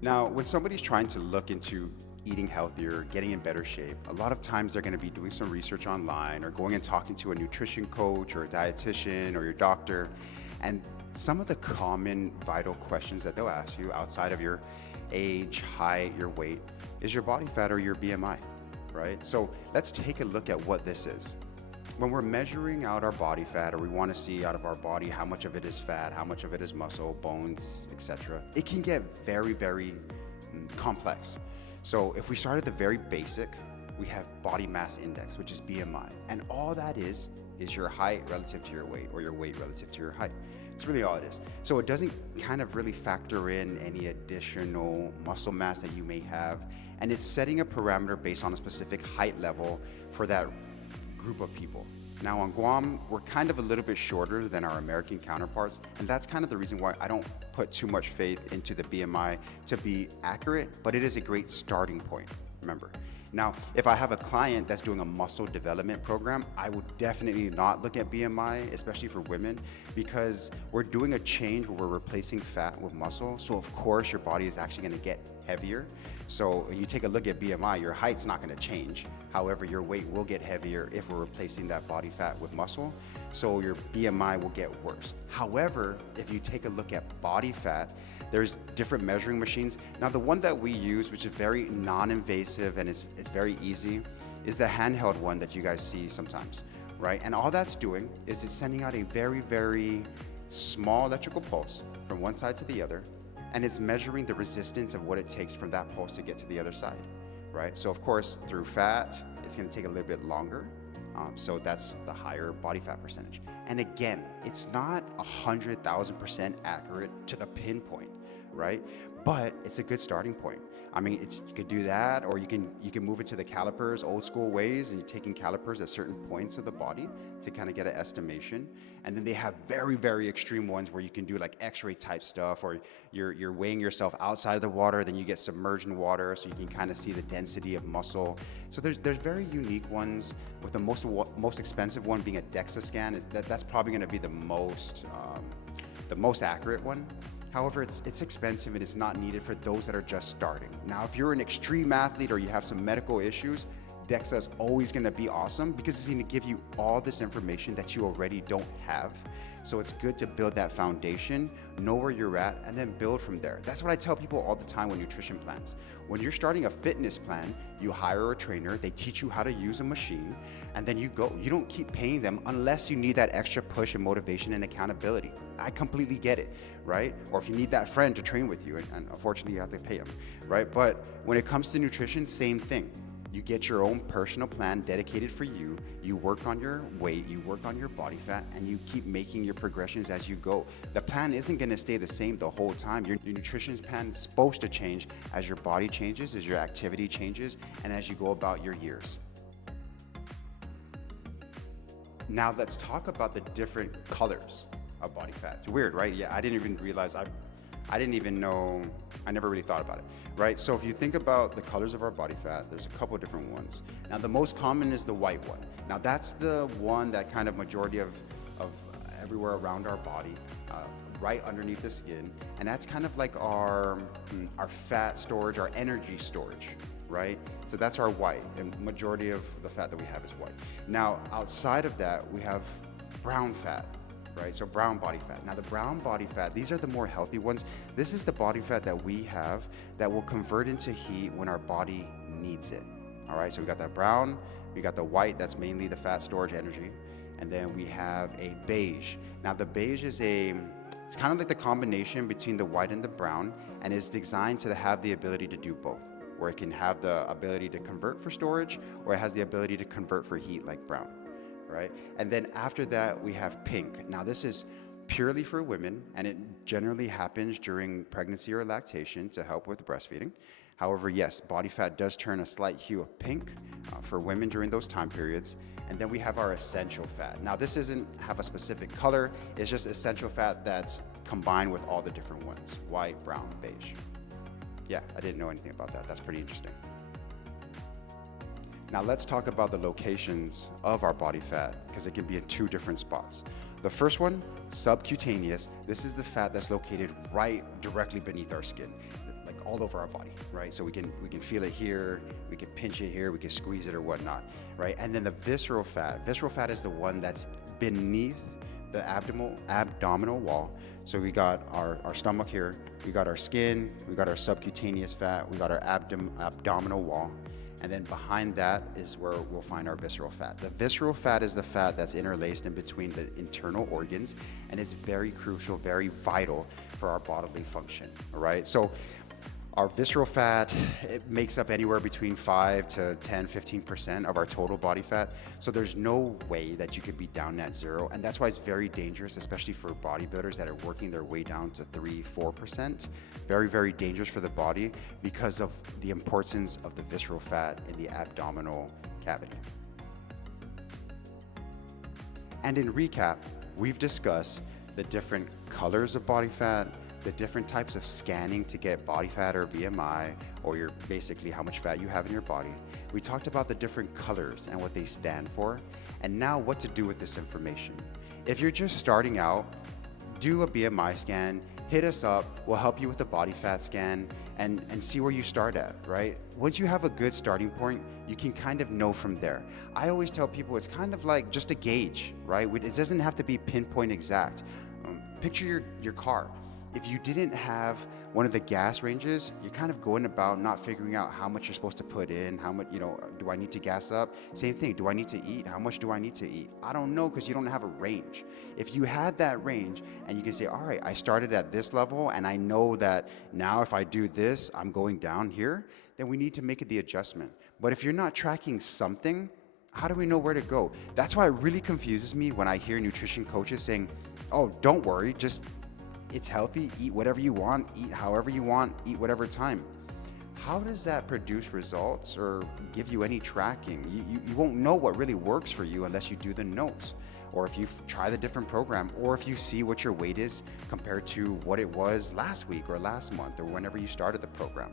Now, when somebody's trying to look into eating healthier, getting in better shape, a lot of times they're going to be doing some research online or going and talking to a nutrition coach or a dietitian or your doctor. And some of the common vital questions that they'll ask you outside of your age, height, your weight is your body fat or your BMI, right? So let's take a look at what this is. When we're measuring out our body fat, or we want to see out of our body how much of it is fat, how much of it is muscle, bones, etc., it can get very, very complex. So if we start at the very basic, we have body mass index, which is BMI. And all that is your height relative to your weight, or your weight relative to your height. It's really all it is. So it doesn't kind of really factor in any additional muscle mass that you may have. And it's setting a parameter based on a specific height level for that group of people. Now on Guam, we're kind of a little bit shorter than our American counterparts, and that's kind of the reason why I don't put too much faith into the BMI to be accurate, but it is a great starting point, remember. Now, if I have a client that's doing a muscle development program, I would definitely not look at BMI, especially for women, because we're doing a change where we're replacing fat with muscle. So of course your body is actually going to get heavier. So when you take a look at BMI, your height's not going to change. However, your weight will get heavier if we're replacing that body fat with muscle. So your BMI will get worse. However, if you take a look at body fat, there's different measuring machines. Now, the one that we use, which is very non-invasive and it's very easy, is the handheld one that you guys see sometimes, right? And all that's doing is it's sending out a very, very small electrical pulse from one side to the other, and it's measuring the resistance of what it takes from that pulse to get to the other side, right? So of course, through fat, it's gonna take a little bit longer. So that's the higher body fat percentage. And again, it's not 100,000% accurate to the pinpoint, right? But it's a good starting point. I mean, you could do that, or you can move it to the calipers, old school ways, and you're taking calipers at certain points of the body to kind of get an estimation. And then they have very, very extreme ones where you can do like X-ray type stuff, or you're weighing yourself outside of the water, then you get submerged in water, so you can kind of see the density of muscle. So there's very unique ones, with the most expensive one being a DEXA scan. That's probably going to be the most accurate one. However, it's expensive and it's not needed for those that are just starting. Now, if you're an extreme athlete or you have some medical issues, DEXA is always going to be awesome because it's going to give you all this information that you already don't have. So it's good to build that foundation, know where you're at, and then build from there. That's what I tell people all the time with nutrition plans. When you're starting a fitness plan, you hire a trainer, they teach you how to use a machine, and then you go. You don't keep paying them unless you need that extra push and motivation and accountability. I completely get it, right? Or if you need that friend to train with you, and unfortunately you have to pay them, right? But when it comes to nutrition, same thing. You get your own personal plan dedicated for you. You work on your weight, you work on your body fat, and you keep making your progressions as you go. The plan isn't going to stay the same the whole time. Your nutrition plan is supposed to change as your body changes, as your activity changes, and as you go about your years. Now let's talk about the different colors of body fat. It's weird, right? Yeah, I didn't even realize, I didn't even know, I never really thought about it, right? So if you think about the colors of our body fat, there's a couple different ones. Now the most common is the white one. Now that's the one that kind of majority of everywhere around our body, right underneath the skin. And that's kind of like our fat storage, our energy storage, right? So that's our white, and majority of the fat that we have is white. Now outside of that, we have brown fat. Right? So brown body fat. Now the brown body fat, these are the more healthy ones. This is the body fat that we have that will convert into heat when our body needs it. All right, so we got that brown, we got the white, that's mainly the fat storage energy, and then we have a beige. Now the beige is it's kind of like the combination between the white and the brown, and is designed to have the ability to do both, where it can have the ability to convert for storage, or it has the ability to convert for heat like brown. Right? And then after that, we have pink. Now this is purely for women, and it generally happens during pregnancy or lactation to help with breastfeeding. However, yes, body fat does turn a slight hue of pink for women during those time periods. And then we have our essential fat. Now this doesn't have a specific color, it's just essential fat that's combined with all the different ones, white, brown, beige. Yeah, I didn't know anything about that. That's pretty interesting. Now let's talk about the locations of our body fat, because it can be in two different spots. The first one, subcutaneous. This is the fat that's located right directly beneath our skin, like all over our body, right? So we can feel it here, we can pinch it here, we can squeeze it or whatnot, right? And then the visceral fat is the one that's beneath the abdominal wall. So we got our stomach here, we got our skin, we got our subcutaneous fat, we got our abdominal wall. And then behind that is where we'll find our visceral fat. The visceral fat is the fat that's interlaced in between the internal organs, and it's very crucial, very vital for our bodily function, all right? So our visceral fat, it makes up anywhere between 5 to 10, 15% of our total body fat. So there's no way that you could be down at zero. And that's why it's very dangerous, especially for bodybuilders that are working their way down to 3, 4%. Very, very dangerous for the body because of the importance of the visceral fat in the abdominal cavity. And in recap, we've discussed the different colors of body fat, the different types of scanning to get body fat or BMI, or basically how much fat you have in your body. We talked about the different colors and what they stand for, and now what to do with this information. If you're just starting out, do a BMI scan, hit us up, we'll help you with a body fat scan and see where you start at, right? Once you have a good starting point, you can kind of know from there. I always tell people it's kind of like just a gauge, right? It doesn't have to be pinpoint exact. Picture your car. If you didn't have one of the gas ranges, you're kind of going about not figuring out how much you're supposed to put in, how much, do I need to gas up? Same thing, do I need to eat? How much do I need to eat? I don't know, because you don't have a range. If you had that range and you can say, all right, I started at this level and I know that now if I do this, I'm going down here, then we need to make it the adjustment. But if you're not tracking something, how do we know where to go? That's why it really confuses me when I hear nutrition coaches saying, oh, don't worry, it's healthy, eat whatever you want, eat however you want, eat whatever time. How does that produce results or give you any tracking? You won't know what really works for you unless you do the notes, or if you try the different program, or if you see what your weight is compared to what it was last week or last month or whenever you started the program.